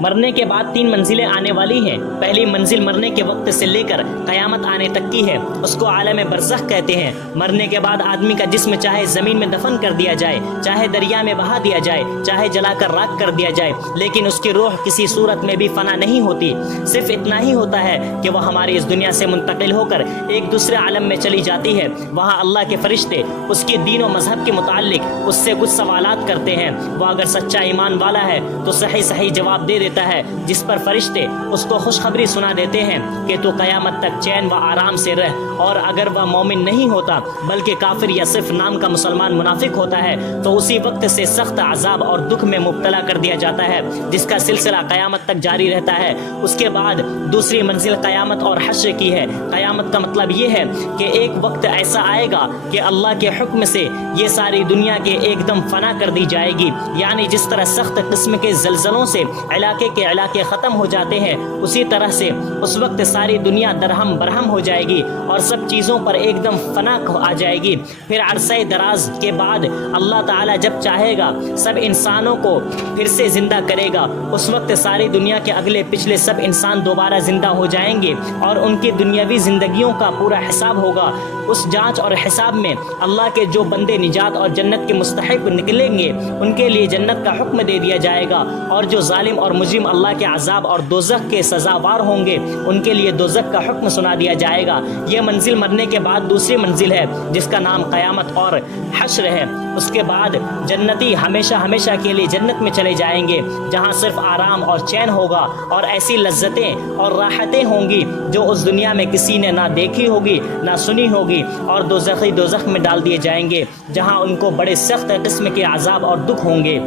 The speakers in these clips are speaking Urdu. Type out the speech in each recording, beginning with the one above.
مرنے کے بعد 3 منزلیں آنے والی ہیں۔ پہلی منزل مرنے کے وقت سے لے کر قیامت آنے تک کی ہے، اس کو عالم برزخ کہتے ہیں۔ مرنے کے بعد آدمی کا جسم چاہے زمین میں دفن کر دیا جائے، چاہے دریا میں بہا دیا جائے، چاہے جلا کر راکھ کر دیا جائے، لیکن اس کی روح کسی صورت میں بھی فنا نہیں ہوتی۔ صرف اتنا ہی ہوتا ہے کہ وہ ہماری اس دنیا سے منتقل ہو کر ایک دوسرے عالم میں چلی جاتی ہے۔ وہاں اللہ کے فرشتے اس کے دین و مذہب کے متعلق اس سے کچھ سوالات کرتے ہیں۔ وہ اگر سچا ایمان والا ہے تو صحیح جواب دے دیتا ہے، جس پر فرشتے اس کو خوشخبری سنا دیتے ہیں کہ تو قیامت تک چین و آرام سے رہ۔ اور اگر وہ مومن نہیں ہوتا بلکہ کافر یا صرف نام کا مسلمان منافق ہوتا ہے تو اسی وقت سے سخت عذاب اور دکھ میں مبتلا کر دیا جاتا ہے، جس کا سلسلہ قیامت تک جاری رہتا ہے۔ اس کے بعد دوسری منزل قیامت اور حشر کی ہے۔ قیامت کا مطلب یہ ہے کہ ایک وقت ایسا آئے گا کہ اللہ کے حکم سے یہ ساری دنیا کے ایک دم فنا کر دی جائے گی، یعنی جس طرح سخت قسم کے زلزلوں سے علاقے کے علاقے ختم ہو جاتے ہیں، اسی طرح سے اس وقت ساری دنیا درہم برہم ہو جائے گی اور سب چیزوں پر ایک دم فنا آ جائے گی۔ پھر عرصہ دراز کے بعد اللہ تعالیٰ جب چاہے گا سب انسانوں کو پھر سے زندہ کرے گا۔ اس وقت ساری دنیا کے اگلے پچھلے سب انسان دوبارہ زندہ ہو جائیں گے اور ان کی دنیاوی زندگیوں کا پورا حساب ہوگا۔ اس جانچ اور حساب میں اللہ کے جو بندے نجات اور جنت کے مستحق نکلیں گے ان کے لیے جنت کا حکم دے دیا جائے گا، اور جو ظالم اور مجرم اللہ کے عذاب اور دوزخ کے سزاوار ہوں گے ان کے لیے دوزخ کا حکم سنا دیا جائے گا۔ یہ منزل مرنے کے بعد دوسری منزل ہے جس کا نام قیامت اور حشر ہے۔ اس کے بعد جنتی ہمیشہ ہمیشہ کے لیے جنت میں چلے جائیں گے، جہاں صرف آرام اور چین ہوگا اور ایسی لذتیں اور راحتیں ہوں گی جو اس دنیا میں کسی نے نہ دیکھی ہوگی نہ سنی ہوگی، اور دوزخی دوزخ میں ڈال دیے جائیں گے جہاں ان کو بڑے سخت قسم کے عذاب اور دکھ ہوں گے۔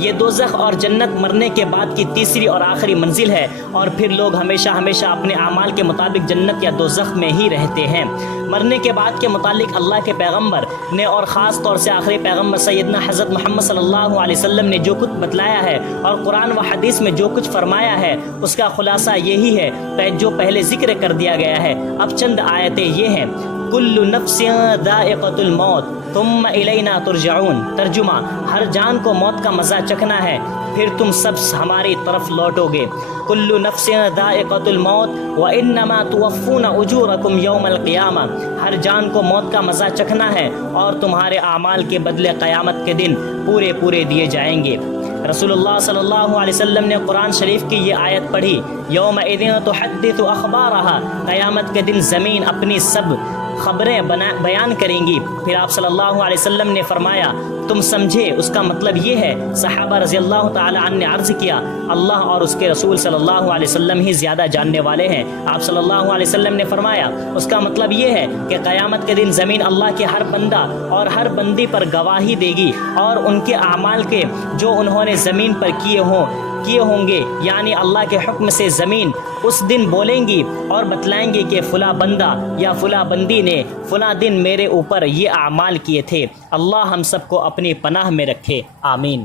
یہ دوزخ اور جنت مرنے کے بعد کی تیسری اور آخری منزل ہے، اور پھر لوگ ہمیشہ ہمیشہ اپنے اعمال کے مطابق جنت یا دوزخ میں ہی رہتے ہیں۔ مرنے کے بعد کے متعلق اللہ کے پیغمبر نے اور خاص طور سے آخری پیغمبر سیدنا حضرت محمد صلی اللہ علیہ وسلم نے جو کچھ بتلایا ہے اور قرآن و حدیث میں جو کچھ فرمایا ہے اس کا خلاصہ یہی ہے جو پہلے ذکر کر دیا گیا ہے۔ اب چند آیتیں یہ ہیں: کل نفس ذائقۃ الموت ثم الینا ترجعون۔ ترجمہ: ہر جان کو موت کا مزہ چکھنا ہے، پھر تم سب ہماری طرف لوٹو گے۔ کل نفس ذائقۃ الموت وانما توفون اجورکم یوم القیامہ۔ ہر جان کو موت کا مزہ چکھنا ہے اور تمہارے اعمال کے بدلے قیامت کے دن پورے دیے جائیں گے۔ رسول اللہ صلی اللہ علیہ وسلم نے قرآن شریف کی یہ آیت پڑھی: یومئذ تحدث اخبارہا۔ قیامت کے دن زمین اپنی سب خبریں بیان کریں گی۔ پھر آپ صلی اللہ علیہ وسلم نے فرمایا: تم سمجھے اس کا مطلب یہ ہے؟ صحابہ رضی اللہ تعالی عنہ نے عرض کیا: اللہ اور اس کے رسول صلی اللہ علیہ وسلم ہی زیادہ جاننے والے ہیں۔ آپ صلی اللہ علیہ وسلم نے فرمایا: اس کا مطلب یہ ہے کہ قیامت کے دن زمین اللہ کے ہر بندہ اور ہر بندی پر گواہی دے گی، اور ان کے اعمال کے جو انہوں نے زمین پر کیے ہوں گے، یعنی اللہ کے حکم سے زمین اس دن بولیں گی اور بتلائیں گے کہ فلاں بندہ یا فلاں بندی نے فلاں دن میرے اوپر یہ اعمال کیے تھے۔ اللہ ہم سب کو اپنی پناہ میں رکھے، آمین۔